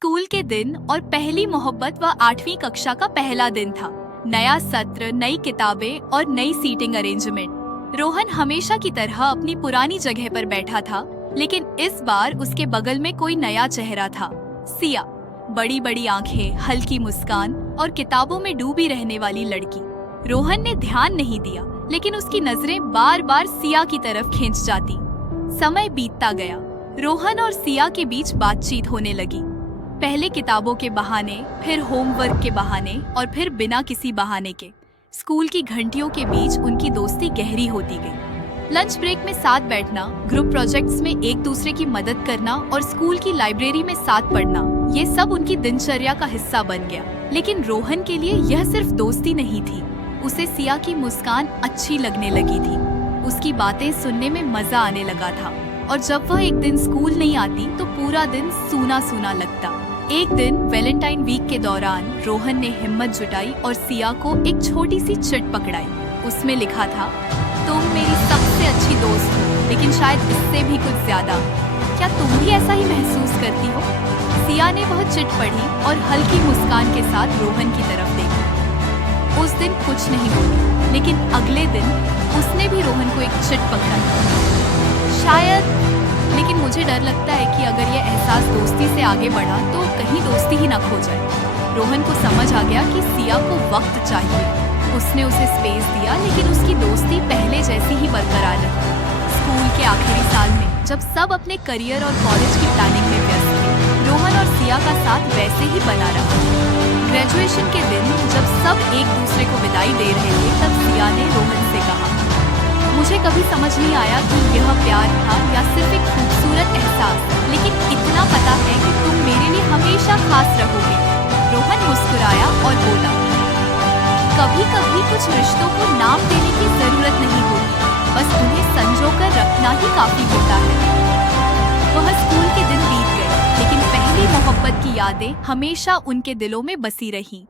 School के दिन और पहली मोहब्बत व 8वीं कक्षा का पहला दिन था। नया सत्र, नई किताबें और नई सीटिंग अरेंजमेंट। रोहन हमेशा की तरह अपनी पुरानी जगह पर बैठा था, लेकिन इस बार उसके बगल में कोई नया चेहरा था। सिया, बड़ी बड़ी आंखें, हल्की मुस्कान और किताबों में डूबी रहने वाली लड़की। रोहन ने ध्यान नहीं दिया, लेकिन उसकी नजरें बार बार सिया की तरफ खींच जाती। समय बीतता गया। रोहन और सिया के बीच बातचीत होने लगी। पहले किताबों के बहाने, फिर होमवर्क के बहाने और फिर बिना किसी बहाने के। स्कूल की घंटियों के बीच उनकी दोस्ती गहरी होती गई। लंच ब्रेक में साथ बैठना, ग्रुप प्रोजेक्ट्स में एक दूसरे की मदद करना और स्कूल की लाइब्रेरी में साथ पढ़ना, ये सब उनकी दिनचर्या का हिस्सा बन गया। लेकिन रोहन के लिए यह सिर्फ दोस्ती नहीं थी। उसे सिया की मुस्कान अच्छी लगने लगी थी। उसकी बातें सुनने में मजा आने लगा था, और जब वह एक दिन स्कूल नहीं आती तो पूरा दिन सूना सूना लगता। एक दिन वैलेंटाइन वीक के दौरान रोहन ने हिम्मत जुटाई और सिया को एक छोटी सी चिट पकड़ाई। उसमें लिखा था, तुम मेरी सबसे अच्छी दोस्त हो, लेकिन शायद इससे भी कुछ ज्यादा। क्या तुम भी ऐसा ही महसूस करती हो? सिया ने वह चिट पढ़ी और हल्की मुस्कान के साथ रोहन की तरफ देखा। उस दिन कुछ नहीं बोली, लेकिन अगले दिन उसने भी रोहन को एक चिट पकड़ाई। शायद, लेकिन मुझे डर लगता है कि अगर ये एहसास दोस्ती से आगे बढ़ा तो कहीं दोस्ती ही ना खो जाए। रोहन को समझ आ गया कि सिया को वक्त चाहिए। उसने उसे स्पेस दिया, लेकिन उसकी दोस्ती पहले जैसी ही बरकरार रही। स्कूल के आखिरी साल में जब सब अपने करियर और कॉलेज की प्लानिंग में व्यस्त थे, रोहन और सिया का साथ वैसे ही बना रहा। ग्रेजुएशन के दिन जब सब एक दूसरे को विदाई दे रहे थे, तब सिया ने रोहन से कहा, मुझे कभी समझ नहीं आया कि यह प्यार था या सिर्फ एक खूबसूरत एहसास, लेकिन इतना पता है कि तुम मेरे लिए हमेशा खास रहोगे। रोहन मुस्कुराया और बोला, कभी कभी कुछ रिश्तों को नाम देने की जरूरत नहीं होती, बस उन्हें संजोकर रखना ही काफी होता है। वह स्कूल के दिन बीत गए, लेकिन पहली मोहब्बत की यादें हमेशा उनके दिलों में बसी रहीं।